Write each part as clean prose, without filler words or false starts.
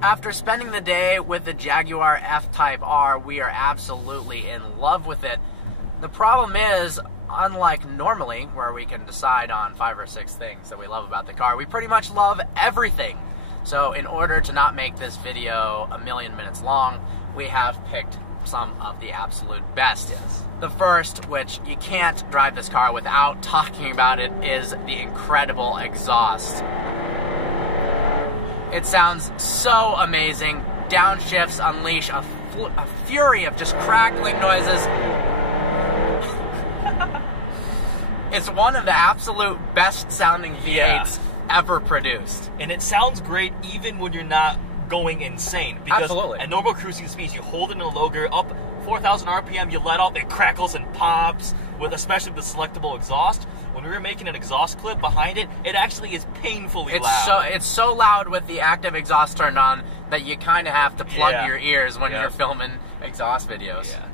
After spending the day with the Jaguar F-Type R, we are absolutely in love with it. The problem is, unlike normally, where we can decide on 5 or 6 things that we love about the car, we pretty much love everything. So in order to not make this video a million minutes long, we have picked some of the absolute best. Yes. The first, which you can't drive this car without talking about it, is the incredible exhaust. It sounds so amazing. Downshifts unleash a fury of just crackling noises. It's one of the absolute best sounding V8s ever produced. And it sounds great even when you're not going insane. Because Absolutely. At normal cruising speeds, you hold it in a low gear, up 4,000 RPM, you let off, it crackles and pops, especially with the selectable exhaust. When we were making an exhaust clip behind it, it actually is painfully loud. It's so loud with the active exhaust turned on that you kind of have to plug your ears when you're filming exhaust videos. Yeah.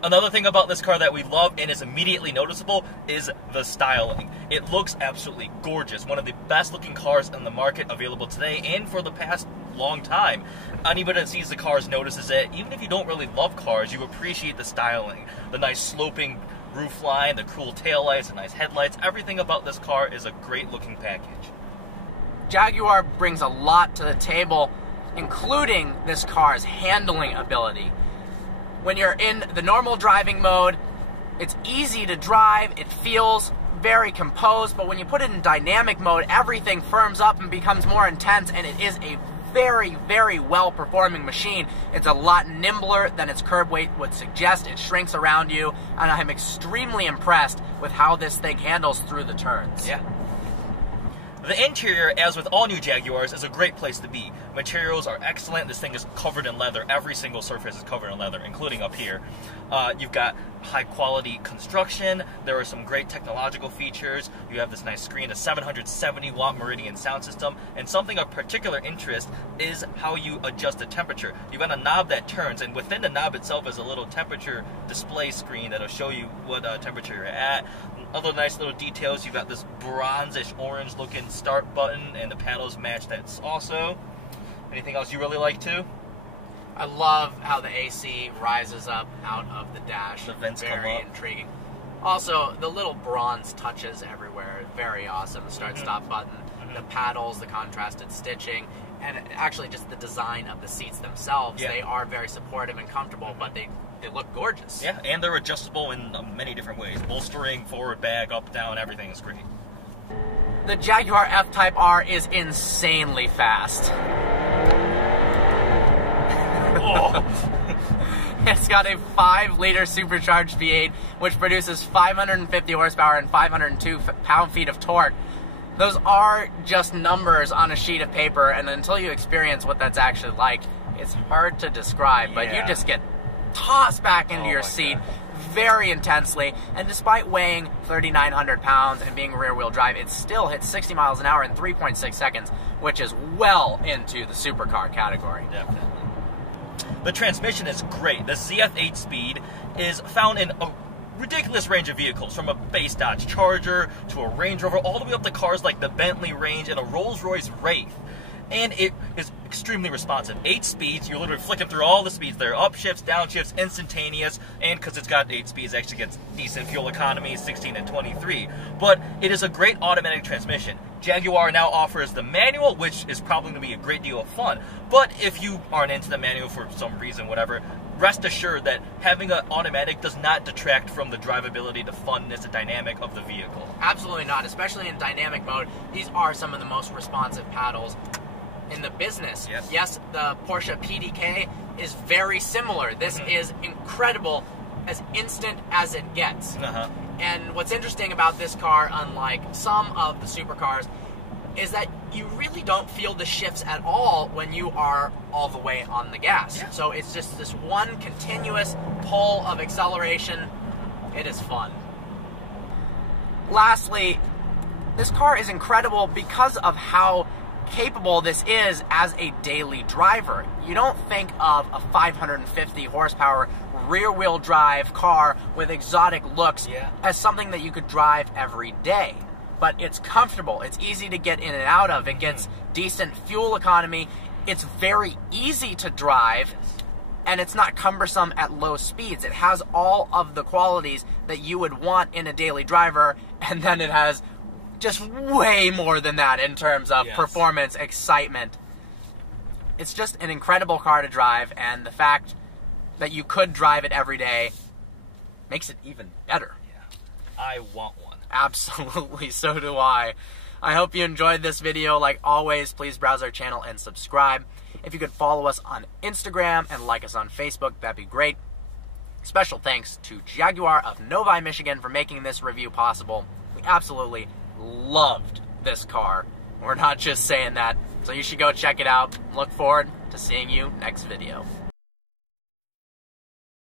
Another thing about this car that we love and is immediately noticeable is the styling. It looks absolutely gorgeous. One of the best looking cars in the market available today and for the past long time. Anybody that sees the cars notices it. Even if you don't really love cars, you appreciate the styling. The nice sloping roof line, the cool taillights, the nice headlights. Everything about this car is a great looking package. Jaguar brings a lot to the table, including this car's handling ability. When you're in the normal driving mode, it's easy to drive, it feels very composed, but when you put it in dynamic mode, everything firms up and becomes more intense, and it is a very, very well-performing machine. It's a lot nimbler than its curb weight would suggest. It shrinks around you, and I'm extremely impressed with how this thing handles through the turns. Yeah. The interior, as with all new Jaguars, is a great place to be. Materials are excellent. This thing is covered in leather. Every single surface is covered in leather, including up here. You've got high-quality construction. There are some great technological features. You have this nice screen, a 770-watt Meridian sound system, and something of particular interest is how you adjust the temperature. You've got a knob that turns, and within the knob itself is a little temperature display screen that'll show you what temperature you're at. Other nice little details, you've got this bronzish orange looking start button, and the paddles match that also. Anything else you really like too? I love how the AC rises up out of the dash. The vents come very up. intriguing. Also, the little bronze touches everywhere, very awesome. The start-stop button, the paddles, the contrasted stitching, and actually just the design of the seats themselves. They are very supportive and comfortable, but they look gorgeous. Yeah, and they're adjustable in many different ways. Bolstering, forward, back, up, down, everything is great. The Jaguar F-Type R is insanely fast. Oh. It's got a 5-liter supercharged V8, which produces 550 horsepower and 502 pound-feet of torque. Those are just numbers on a sheet of paper, and until you experience what that's actually like, it's hard to describe, but you just get tossed back into your seat very intensely, and despite weighing 3,900 pounds and being rear-wheel drive, it still hits 60 miles an hour in 3.6 seconds, which is well into the supercar category. Definitely. The transmission is great. The ZF 8-speed is found in a ridiculous range of vehicles, from a base Dodge Charger to a Range Rover, all the way up to cars like the Bentley Range and a Rolls-Royce Wraith. And it is extremely responsive. 8 speeds, you're literally flicking through all the speeds there. Upshifts, downshifts, instantaneous, and because it's got 8 speeds, it actually gets decent fuel economy, 16 and 23. But it is a great automatic transmission. Jaguar now offers the manual, which is probably going to be a great deal of fun. But if you aren't into the manual for some reason, whatever, rest assured that having an automatic does not detract from the drivability, the funness, the dynamic of the vehicle. Absolutely not, especially in dynamic mode. These are some of the most responsive paddles in the business. Yes, the Porsche PDK is very similar. This is incredible, as instant as it gets. And what's interesting about this car, unlike some of the supercars, is that you really don't feel the shifts at all when you are all the way on the gas. So it's just this one continuous pull of acceleration. It is fun. Lastly, This car is incredible because of how capable this is as a daily driver. You don't think of a 550 horsepower rear-wheel drive car with exotic looks as something that you could drive every day. But it's comfortable, it's easy to get in and out of, it gets decent fuel economy, it's very easy to drive, and it's not cumbersome at low speeds. It has all of the qualities that you would want in a daily driver, and then it has just way more than that in terms of performance, excitement. It's just an incredible car to drive, and the fact that you could drive it every day makes it even better. Yeah. I want one. Absolutely, so do I. I hope you enjoyed this video. Like always, please browse our channel and subscribe. If you could follow us on Instagram and like us on Facebook, that'd be great. Special thanks to Jaguar of Novi, Michigan for making this review possible. We absolutely loved this car. We're not just saying that. So you should go check it out. Look forward to seeing you next video.